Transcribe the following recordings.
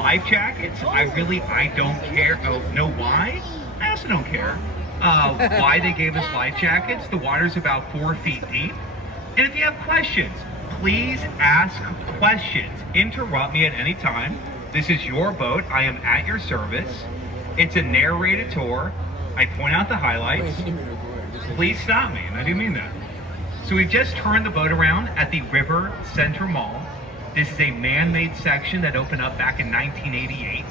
life jackets. I don't care. Oh, know why? I also don't care why they gave us life jackets. The water's about 4 feet deep. And if you have questions, please ask questions. Interrupt me at any time. This is your boat. I am at your service. It's a narrated tour. I point out the highlights. Please stop me, and I do mean that. So we've just turned the boat around at the River Center Mall. This is a man-made section that opened up back in 1988.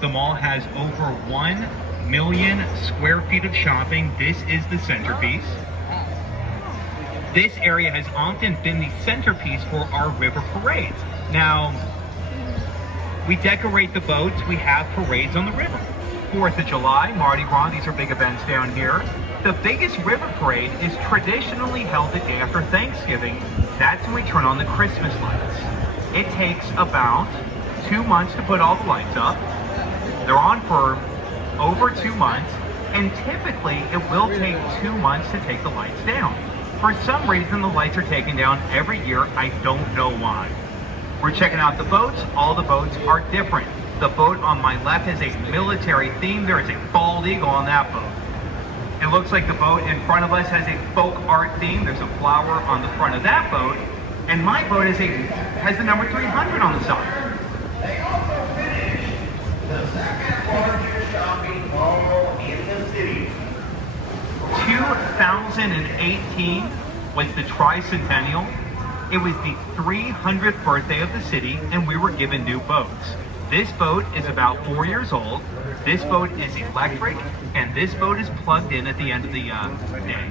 The mall has over 1 million square feet of shopping. This is the centerpiece. This area has often been the centerpiece for our river parades. Now, we decorate the boats, we have parades on the river. 4th of July, Mardi Gras, these are big events down here. The biggest river parade is traditionally held the day after Thanksgiving. That's when we turn on the Christmas lights. It takes about 2 months to put all the lights up. They're on for over 2 months, and typically it will take 2 months to take the lights down. For some reason, the lights are taken down every year. I don't know why. We're checking out the boats. All the boats are different. The boat on my left has a military theme. There is a bald eagle on that boat. It looks like the boat in front of us has a folk art theme. There's a flower on the front of that boat. And my boat has the number 300 on the side. They also finished the second largest shopping mall in the city. 2018 was the tricentennial. It was the 300th birthday of the city, and we were given new boats. This boat is about 4 years old. This boat is electric, and this boat is plugged in at the end of the day.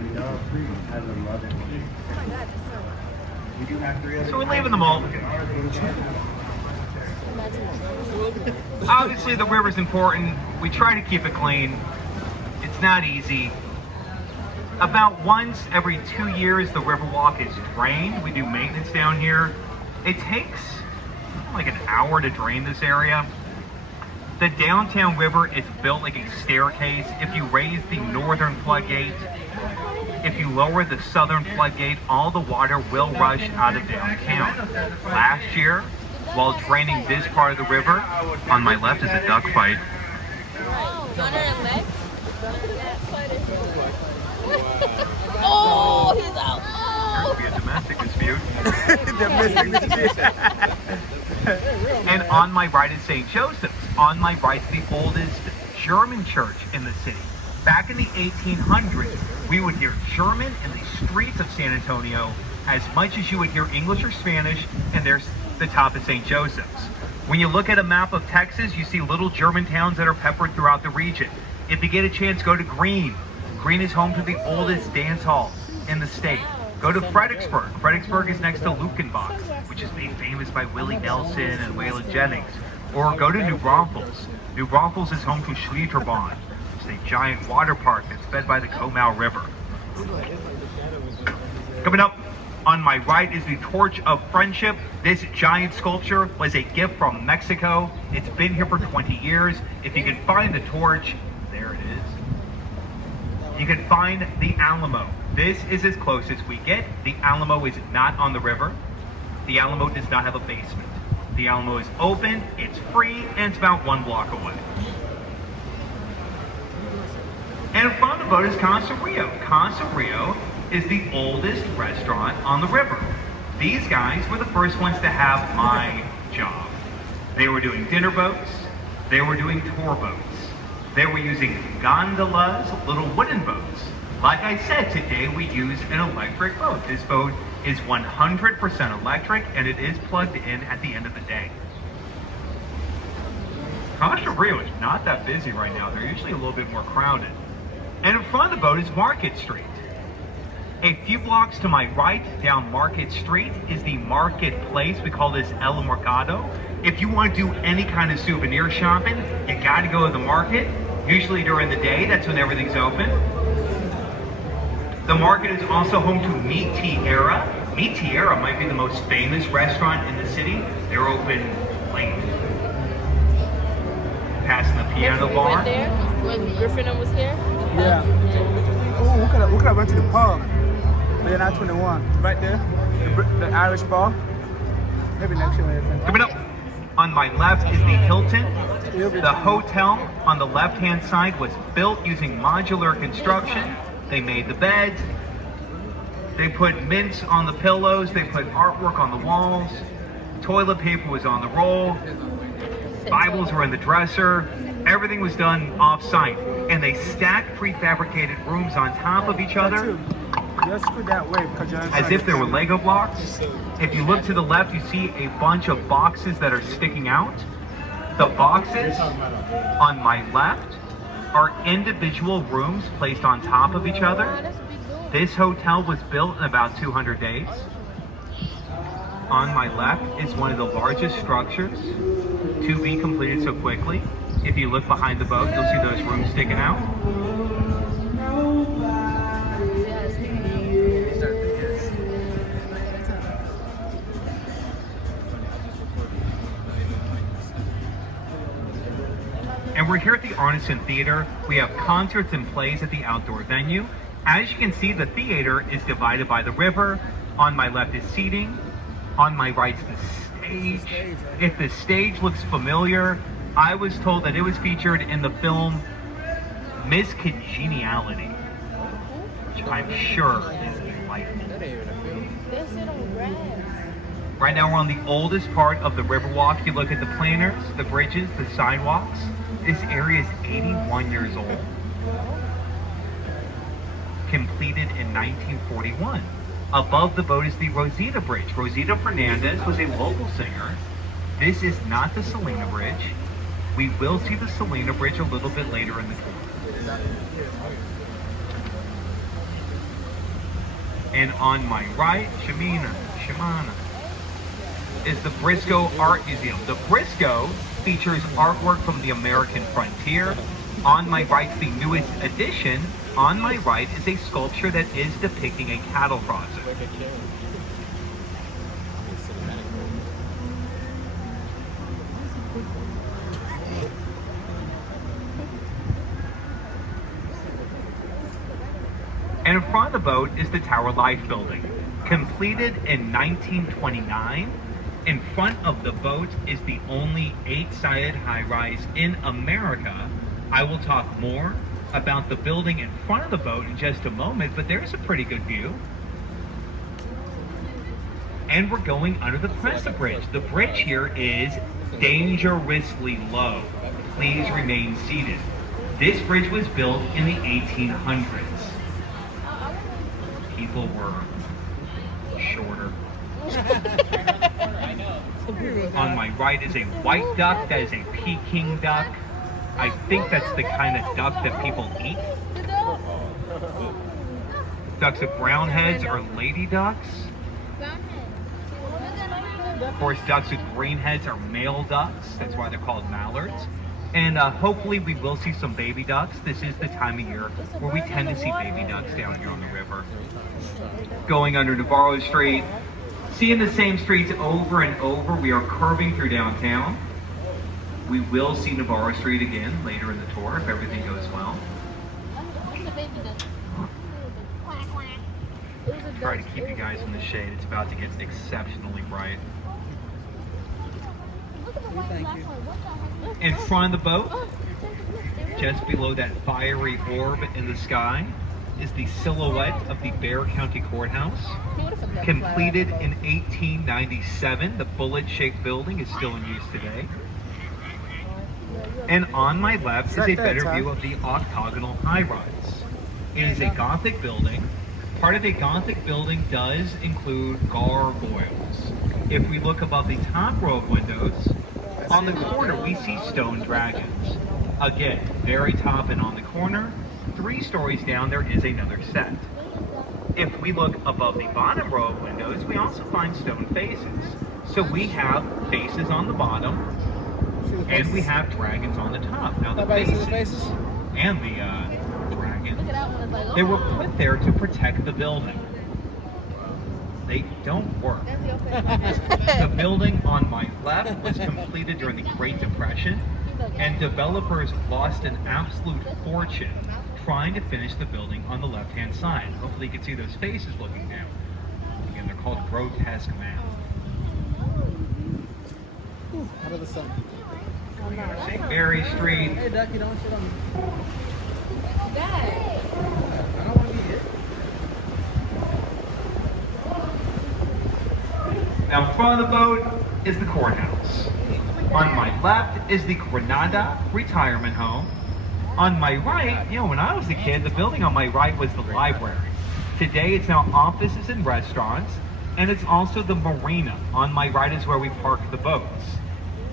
So we're leaving the mall. Obviously, the river's important. We try to keep it clean. It's not easy. About once every 2 years, the Riverwalk is drained. We do maintenance down here. It takes like an hour to drain this area. The downtown river is built like a staircase. If you raise the northern floodgate, if you lower the southern floodgate, all the water will rush out of downtown. Last year, while draining this part of the river, on my left is a duck fight. Oh, he's out. Oh. There'd be a domestic dispute. Domestic dispute. And on my right is St. Joseph's. On my right is the oldest German church in the city. Back in the 1800s, we would hear German in the streets of San Antonio as much as you would hear English or Spanish, and there's the top of St. Joseph's. When you look at a map of Texas, you see little German towns that are peppered throughout the region. If you get a chance, go to Greene. Greene is home to the oldest dance hall in the state. Go to Fredericksburg. Fredericksburg is next to Lukenbach, which is made famous by Willie Nelson and Waylon Jennings. Or go to New Braunfels. New Braunfels is home to Schlitterbahn. It's a giant water park that's fed by the Comal River. Coming up on my right is the Torch of Friendship. This giant sculpture was a gift from Mexico. It's been here for 20 years. If you can find the torch, there it is. You can find the Alamo. This is as close as we get. The Alamo is not on the river. The Alamo does not have a basement. The Alamo is open, it's free, and it's about 1 block away. And in front of the boat is Casa Rio. Casa Rio is the oldest restaurant on the river. These guys were the first ones to have my job. They were doing dinner boats. They were doing tour boats. They were using gondolas, little wooden boats. Like I said, today we use an electric boat. This boat is 100% electric, and it is plugged in at the end of the day. Casa Rio is not that busy right now. They're usually a little bit more crowded. And in front of the boat is Market Street. A few blocks to my right, down Market Street, is the marketplace. We call this El Mercado. If you want to do any kind of souvenir shopping, you got to go to the market. Usually during the day, that's when everything's open. The market is also home to Mi Tierra. Mi Tierra might be the most famous restaurant in the city. They're open late. Passing the piano We bar. went there when Griffin was here. Yeah. Oh, we could have went to the pub. But you're not 21. Right there, the Irish bar. Maybe next year. Coming up On my left is the Hilton. The hotel on the left-hand side was built using modular construction. They made the beds. They put mints on the pillows. They put artwork on the walls. Toilet paper was on the roll. Bibles were in the dresser. Everything was done off-site. And they stacked prefabricated rooms on top of each other Just put that way because you're as if they were Lego blocks. If you look to the left, you see a bunch of boxes that are sticking out. The boxes on my left are individual rooms placed on top of each other. Oh, that's a big building. This hotel was built in about 200 days. On my left is one of the largest structures to be completed so quickly. If you look behind the boat, you'll see those rooms sticking out. And we're here at the Arneson Theater. We have concerts and plays at the outdoor venue. As you can see, the theater is divided by the river. On my left is seating. On my right is the stage. If the stage looks familiar, I was told that it was featured in the film Miss Congeniality, which I'm sure is delightful. They sit on grass. Right now we're on the oldest part of the Riverwalk. You look at the planters, the bridges, the sidewalks. This area is 81 years old. Completed in 1941. Above the boat is the Rosita Bridge. Rosita Fernandez was a local singer. This is not the Salina Bridge. We will see the Salina Bridge a little bit later in the tour. And on my right, Shimana, is the Briscoe Art Museum. The Briscoe features artwork from the American frontier. On my right, the newest addition. On my right is a sculpture that is depicting a cattle crossing. And in front of the boat is the Tower Life building, completed in 1929. In front of the boat is the only 8-sided high-rise in America. I will talk more about the building in front of the boat in just a moment, but there's a pretty good view. And we're going under the Crescent Bridge. The bridge here is dangerously low. Please remain seated. This bridge was built in the 1800s. People were shorter. On my right is a white duck. That is a Peking duck. I think that's the kind of duck that people eat. Ducks with brown heads are lady ducks. Of course, ducks with green heads are male ducks. That's why they're called mallards. And hopefully we will see some baby ducks. This is the time of year where we tend to see baby ducks down here on the river. Going under Navarro Street, seeing the same streets over and over, we are curving through downtown. We will see Navarro Street again later in the tour if everything goes well. Try to keep you guys in the shade. It's about to get exceptionally bright. In front of the boat, just below that fiery orb in the sky, is the silhouette of the Bexar County Courthouse. Completed in 1897, the bullet-shaped building is still in use today. And on my left is a better view of the octagonal high-rise. It is a Gothic building. Part of a Gothic building does include gargoyles. If we look above the top row of windows, on the corner we see stone dragons. Again, very top and on the corner, 3 stories down there is another set. If we look above the bottom row of windows, we also find stone faces. So we have faces on the bottom, and we have dragons on the top. Now the faces and the dragons, they were put there to protect the building. They don't work. The building on my left was completed during the Great Depression, and developers lost an absolute fortune trying to finish the building on the left-hand side. Hopefully you can see those faces looking down. Again, they're called grotesque masks. Out of the sun. St. Mary Street. Hey, Ducky, don't shit on me. Dad. I don't want to eat it. Now, in front of the boat is the courthouse. On my left is the Granada Retirement Home. On my right, when I was a kid, the building on my right was the library. Today, it's now offices and restaurants, and it's also the marina. On my right is where we park the boats.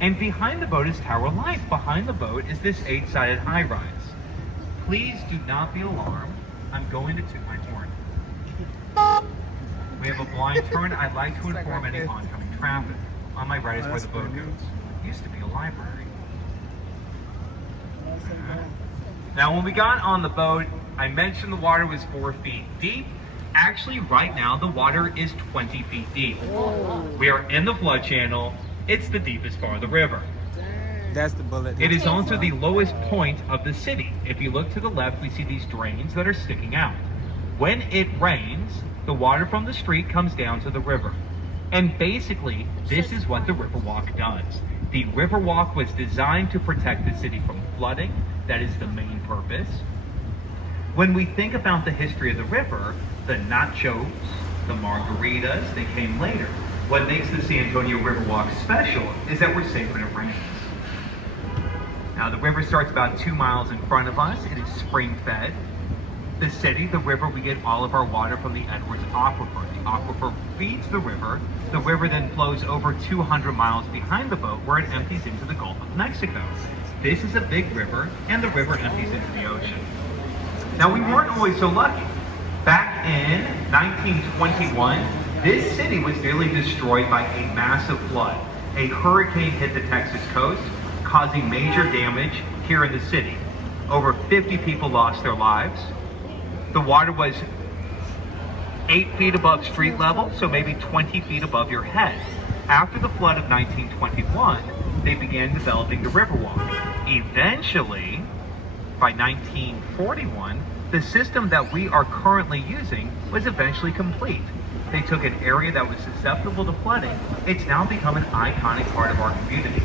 And behind the boat is Tower Life. Behind the boat is this 8-sided high-rise. Please do not be alarmed. I'm going to toot my horn. We have a blind turn. I'd like to inform any oncoming traffic. On my right is where the boat goes. It used to be a library. Now, when we got on the boat, I mentioned the water was 4 feet deep. Actually, right now, the water is 20 feet deep. We are in the flood channel. It's the deepest part of the river. That's the bullet. It is also the lowest point of the city. If you look to the left, we see these drains that are sticking out. When it rains, the water from the street comes down to the river. And basically, this is what the Riverwalk does. The Riverwalk was designed to protect the city from flooding. That is the main purpose. When we think about the history of the river, the nachos, the margaritas, they came later. What makes the San Antonio Riverwalk special is that we're safe when it rains. Now, the river starts about 2 miles in front of us. It is spring-fed. The city, the river, we get all of our water from the Edwards Aquifer. The aquifer feeds the river. The river then flows over 200 miles behind the boat where it empties into the Gulf of Mexico. This is a big river, and the river empties into the ocean. Now, we weren't always so lucky. Back in 1921, this city was nearly destroyed by a massive flood. A hurricane hit the Texas coast, causing major damage here in the city. Over 50 people lost their lives. The water was 8 feet above street level, so maybe 20 feet above your head. After the flood of 1921, they began developing the Riverwalk. Eventually, by 1941, the system that we are currently using was eventually complete. They took an area that was susceptible to flooding. It's now become an iconic part of our community.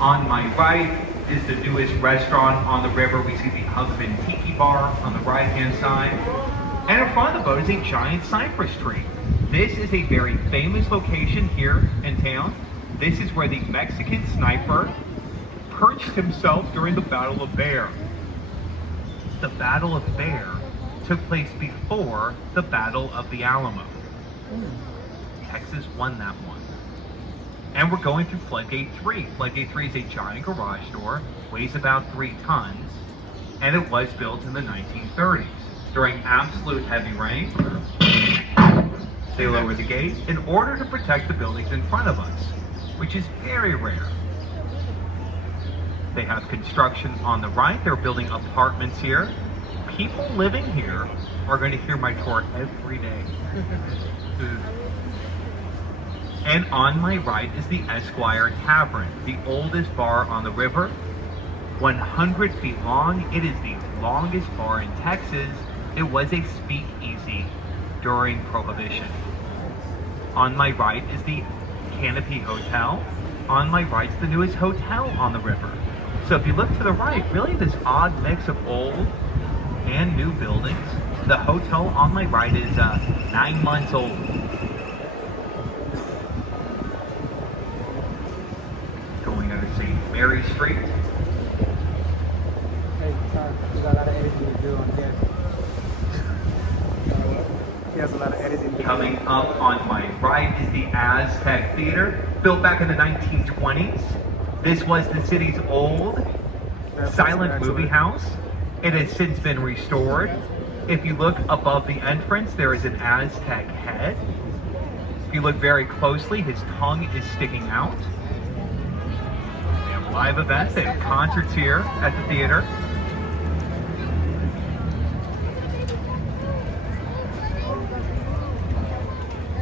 On my right is the newest restaurant on the river. We see the Husband Tiki Bar on the right-hand side. And in front of the boat is a giant cypress tree. This is a very famous location here in town. This is where the Mexican sniper perched himself during the Battle of Bear. The Battle of Bear took place before the Battle of the Alamo. Texas won that one. And we're going through Floodgate 3. Floodgate 3 is a giant garage door, weighs about 3 tons, and it was built in the 1930s. During absolute heavy rain, they lowered the gate in order to protect the buildings in front of us, which is very rare. They have construction on the right. They're building apartments here. People living here are going to hear my tour every day. And on my right is the Esquire Tavern, the oldest bar on the river. 100 feet long. It is the longest bar in Texas. It was a speakeasy during Prohibition. On my right is the Canopy Hotel. On my right is the newest hotel on the river. So if you look to the right, really this odd mix of old and new buildings. The hotel on my right is 9 months old. Going out of St. Mary Street. Hey, sorry. We got a lot of editing to do on this. He has a lot of editing to do. Coming up on my right is the Aztec Theater, built back in the 1920s. This was the city's old silent movie house. It has since been restored. If you look above the entrance, there is an Aztec head. If you look very closely, his tongue is sticking out. They have live events, they have concerts here at the theater.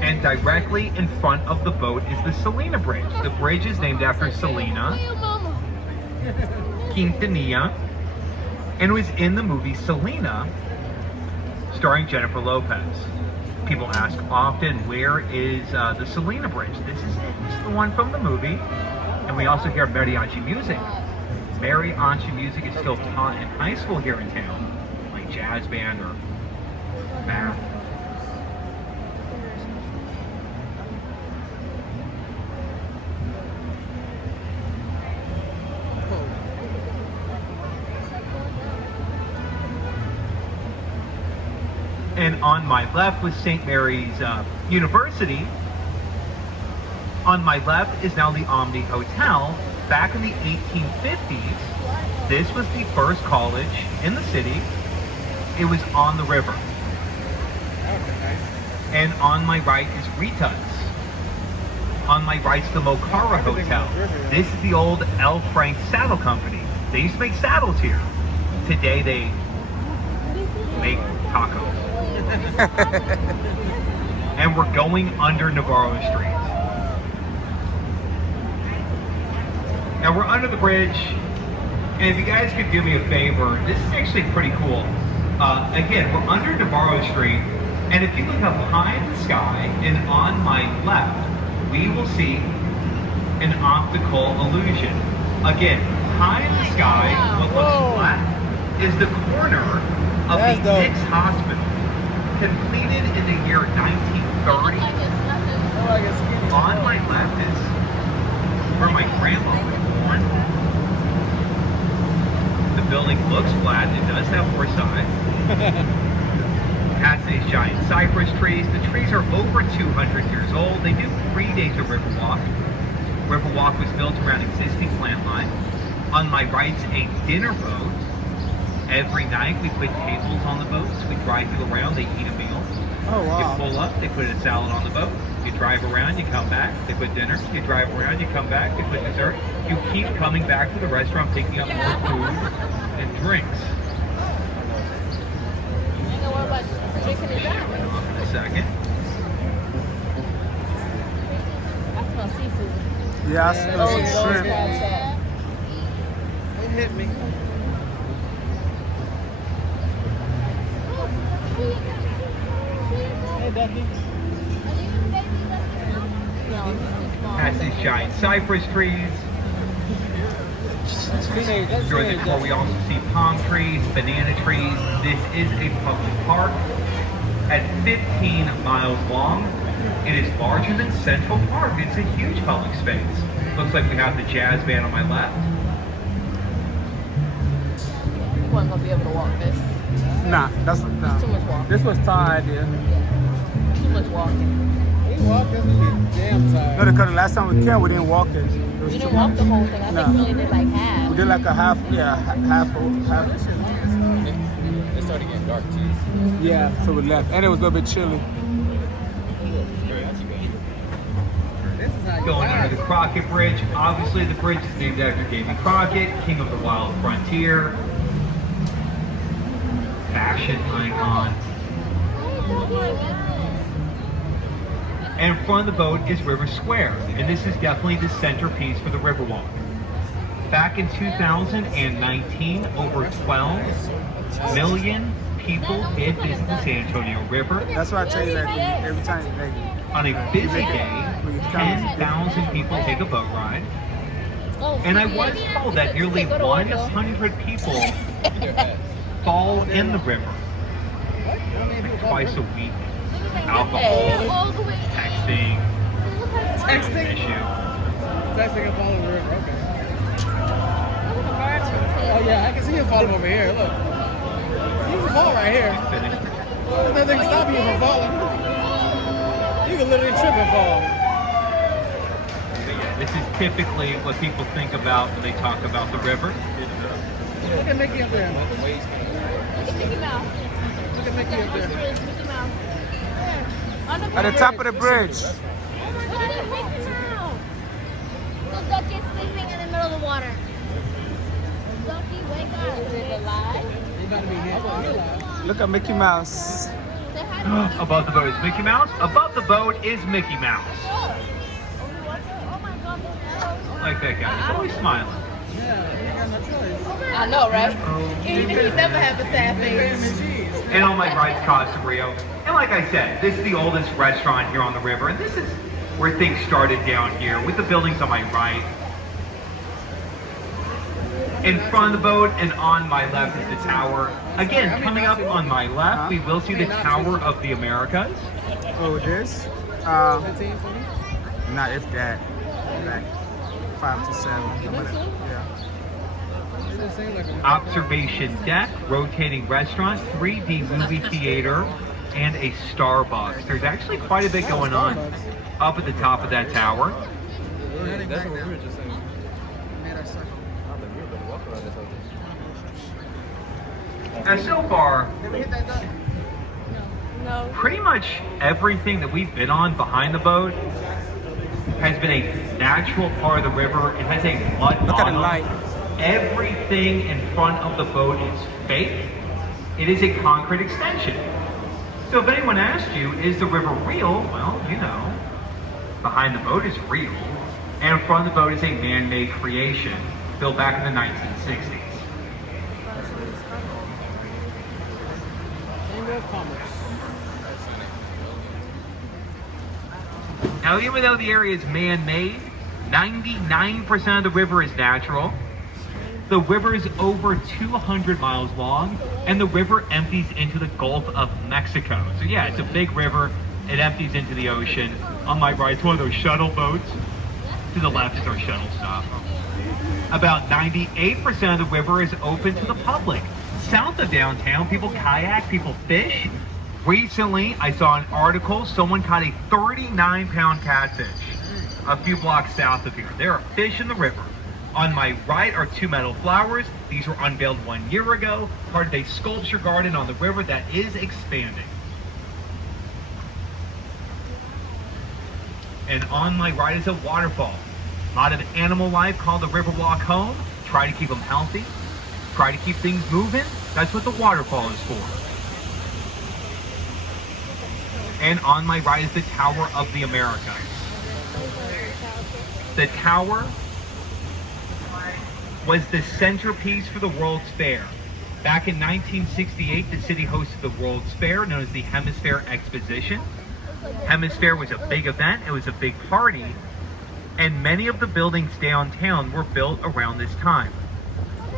And directly in front of the boat is the Selena Bridge. The bridge is named after Selena Quintanilla, and it was in the movie Selena, starring Jennifer Lopez. People ask often, where is the Selena Bridge? This is it. This is the one from the movie. And we also hear mariachi music. Mariachi music is still taught in high school here in town, like jazz band or math. And on my left was St. Mary's University. On my left is now the Omni Hotel. Back in the 1850s, this was the first college in the city. It was on the river. And on my right is Rita's. On my right's the Mocara Hotel. This is the old L. Frank Saddle Company. They used to make saddles here. Today they make tacos. And we're going under Navarro Street. Now we're under the bridge, and if you guys could do me a favor, this is actually pretty cool. Again, we're under Navarro Street, and if you look up high in the sky, and on my left, we will see an optical illusion. Again, high in the sky, what looks flat, is the corner of the Dix Hospital, completed in the year 1930. On my left is where my grandma was born. The building looks flat. It does have four sides. It has these giant cypress trees. The trees are over 200 years old. They do predate the Riverwalk. Riverwalk was built around existing plant line. On my right's a dinner boat. Every night we put tables on the boats. We drive people around. They eat a meal. Oh, wow. You pull up, they put a salad on the boat. You drive around, you come back, they put dinner. You drive around, you come back, they put dessert. You keep coming back to the restaurant, picking up more food and drinks. What about chicken and Shut it off in a second. I smell seafood. Yeah, I smell some shrimp. It hit me. Hey, Ducky. Has these giant cypress trees. During the tour, we also see palm trees, banana trees. This is a public park at 15 miles long. It is larger than Central Park. It's a huge public space. Looks like we have the jazz band on my left. You wasn't gonna be able to walk this. Nah, that's Too nah. much walking. This was Todd idea. Too much walking. He walked us, we get damn No, tired. because the last time we came, we didn't walk it. It was We too didn't walk much. the whole thing. I think we No. only did like half. We did like a half, yeah, half. It started getting dark too. Yeah, so we left. And it was a little bit chilly. This is how you Going ride. under the Crockett Bridge. Obviously, the bridge is named after Davy Crockett, king of the wild frontier, fashion icon. And in front of the boat is River Square, and this is definitely the centerpiece for the Riverwalk. Back in 2019, over 12 million people did visit the San Antonio River. That's why I tell you that every time. Like, On a busy day, 10,000 people take a boat ride. And I was told that nearly 100 people fall in the river like twice a week. Alcohol, texting, Texting? issue. Texting and falling over. Okay. Oh yeah, I can see him falling over here. Look. You can fall right here. Finished. There's nothing stopping you from falling. You can literally trip and fall. But yeah, this is typically what people think about when they talk about the river. Look at Mickey up there. Mickey Mouse. Look at Mickey up there. Mickey Mouse. at the top of the bridge. Oh my God, it's Mickey Mouse. The duck is sleeping in the middle of the water. Ducky, wake up. Is it alive? They about to be here. Oh, you're alive. Look at Mickey Mouse. Say hi to Above the boat is Mickey Mouse. Above the boat is Mickey Mouse. Oh my God, I like that guy. He's always smiling. Yeah, you got no choice. I know, right? Oh, He's never have a sad Cream and face. cheese. And on my right's Casa Rio. And like I said, this is the oldest restaurant here on the river, and this is where things started down here, with the buildings on my right. In front of the boat and on my left is the tower. Again, coming up on my left, we will see the Tower of the Americas. Oh, this? 15, 20? Not if that. Like 5 to 7. Yeah. It doesn't seem like a Observation deck, rotating restaurant, 3D movie theater, and a Starbucks. There's actually quite a bit going on up at the top of that tower. That's what we were just saying. Now, so far, No. pretty much everything that we've been on behind the boat has been a natural part of the river. It has a mud Look at the bottom. light. Everything in front of the boat is fake. It is a concrete extension. So if anyone asked you, is the river real? Well, you know, behind the boat is real. And in front of the boat is a man-made creation built back in the 1960s. Chamber of Commerce. Now, even though the area is man-made, 99% of the river is natural. The river is over 200 miles long, and the river empties into the Gulf of Mexico. So yeah, it's a big river. It empties into the ocean. On my right, it's one of those shuttle boats. To the left is our shuttle stop. About 98% of the river is open to the public. South of downtown, people kayak, people fish. Recently, I saw an article, someone caught a 39-pound catfish a few blocks south of here. There are fish in the river. On my right are 2 metal flowers. These were unveiled 1 year ago, part of a sculpture garden on the river that is expanding. And on my right is a waterfall. A lot of animal life called the river walk home. Try to keep them healthy. Try to keep things moving. That's what the waterfall is for. And on my right is the Tower of the Americas. The tower was the centerpiece for the World's Fair. Back in 1968, the city hosted the World's Fair, known as the Hemisphere Exposition. Hemisphere was a big event, it was a big party, and many of the buildings downtown were built around this time.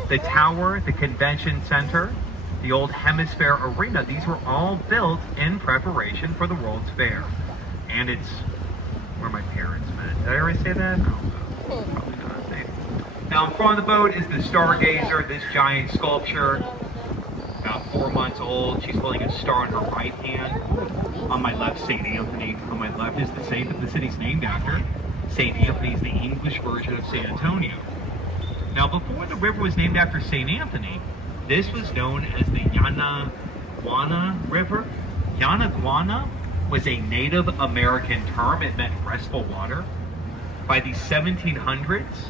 The tower, the convention center, the old Hemisphere Arena, these were all built in preparation for the World's Fair. And it's where my parents met. Did I already say that? No, probably not. Now in front of the boat is the Stargazer, this giant sculpture, about 4 months old. She's holding a star in her right hand. On my left, St. Anthony. On my left is the saint that the city's named after. St. Anthony is the English version of San Antonio. Now before the river was named after St. Anthony, this was known as the Yanaguana River. Yanaguana was a Native American term. It meant restful water. By the 1700s,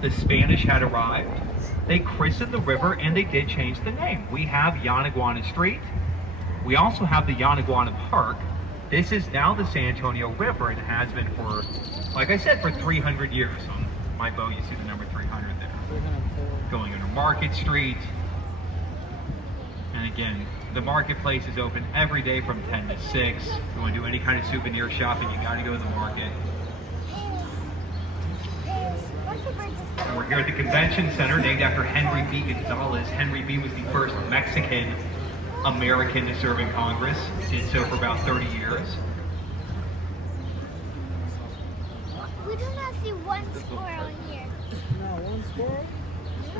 the Spanish had arrived. They christened the river and they did change the name. We have Yanaguana Street. We also have the Yanaguana Park. This is now the San Antonio River and has been for, like I said, for 300 years. On my boat, you see the number 300 there. Going under Market Street. And again, the marketplace is open every day from 10 to 6. If you want to do any kind of souvenir shopping, you got to go to the market. And we're here at the Convention Center, named after Henry B. Gonzalez. Henry B. was the first Mexican American to serve in Congress. Did so for about 30 years. We do not see one squirrel here. No, one squirrel?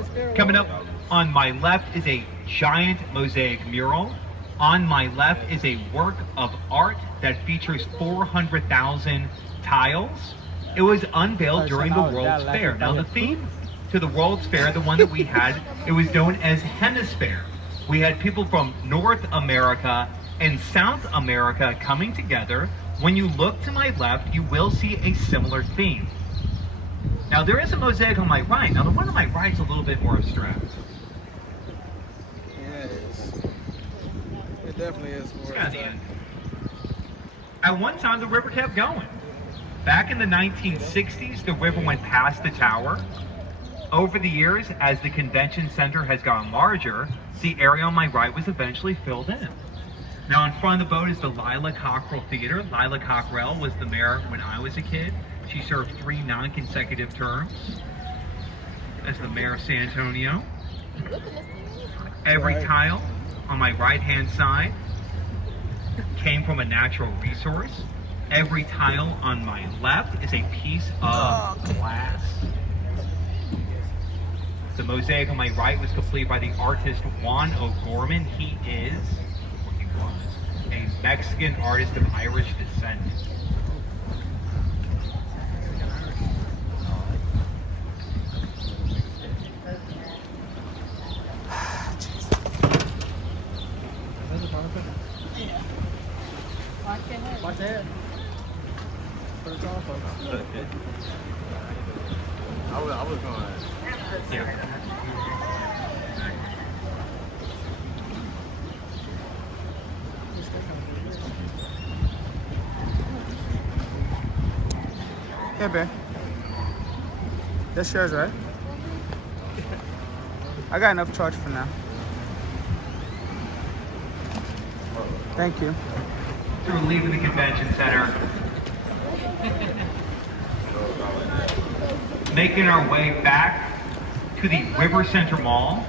Is there a Coming lot? up on my left is a giant mosaic mural. On my left is a work of art that features 400,000 tiles. It was unveiled during the World's Fair. Now the theme to the World's Fair, the one that we had, it was known as Hemisphere. We had people from North America and South America coming together. When you look to my left, you will see a similar theme. Now there is a mosaic on my right. Now the one on my right is a little bit more abstract. Yeah, it is. It definitely is more. Yeah, the end. At one time, the river kept going. Back in the 1960s, the river went past the tower, Over the years, as the convention center has gotten larger, the area on my right was eventually filled in. Now in front of the boat is the Lila Cockrell Theater. Lila Cockrell was the mayor when I was a kid. She served 3 non-consecutive terms as the mayor of San Antonio. Every tile on my right-hand side came from a natural resource. Every tile on my left is a piece of glass. The mosaic on my right was completed by the artist Juan O'Gorman. He is, or he was, a Mexican artist of Irish descent. Watch that. Put it on, folks. I was going. Yeah. Hey, babe. That's yours, right? I got enough charge for now. Thank you. Through leaving the convention center, making our way back to the River Center Mall,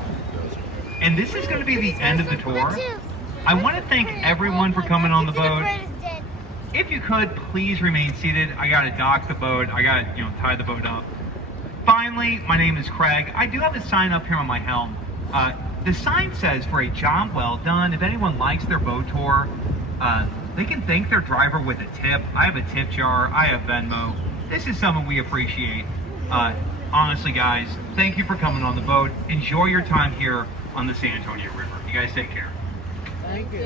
and this is going to be the end of the tour. I want to thank everyone for coming on the boat. If you could, please remain seated. I got to dock the boat. I got to, tie the boat up. Finally, my name is Craig. I do have a sign up here on my helm. The sign says, "For a job well done." If anyone likes their boat tour, they can thank their driver with a tip. I have a tip jar. I have Venmo. This is something we appreciate. Honestly, guys, thank you for coming on the boat. Enjoy your time here on the San Antonio River. You guys take care. Thank you.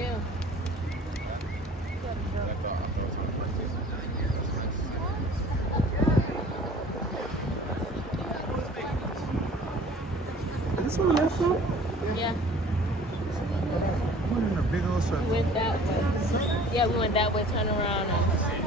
Is this one left from? Yeah, One in a big old circle. we went that way. Yeah, we went that way, turn around. And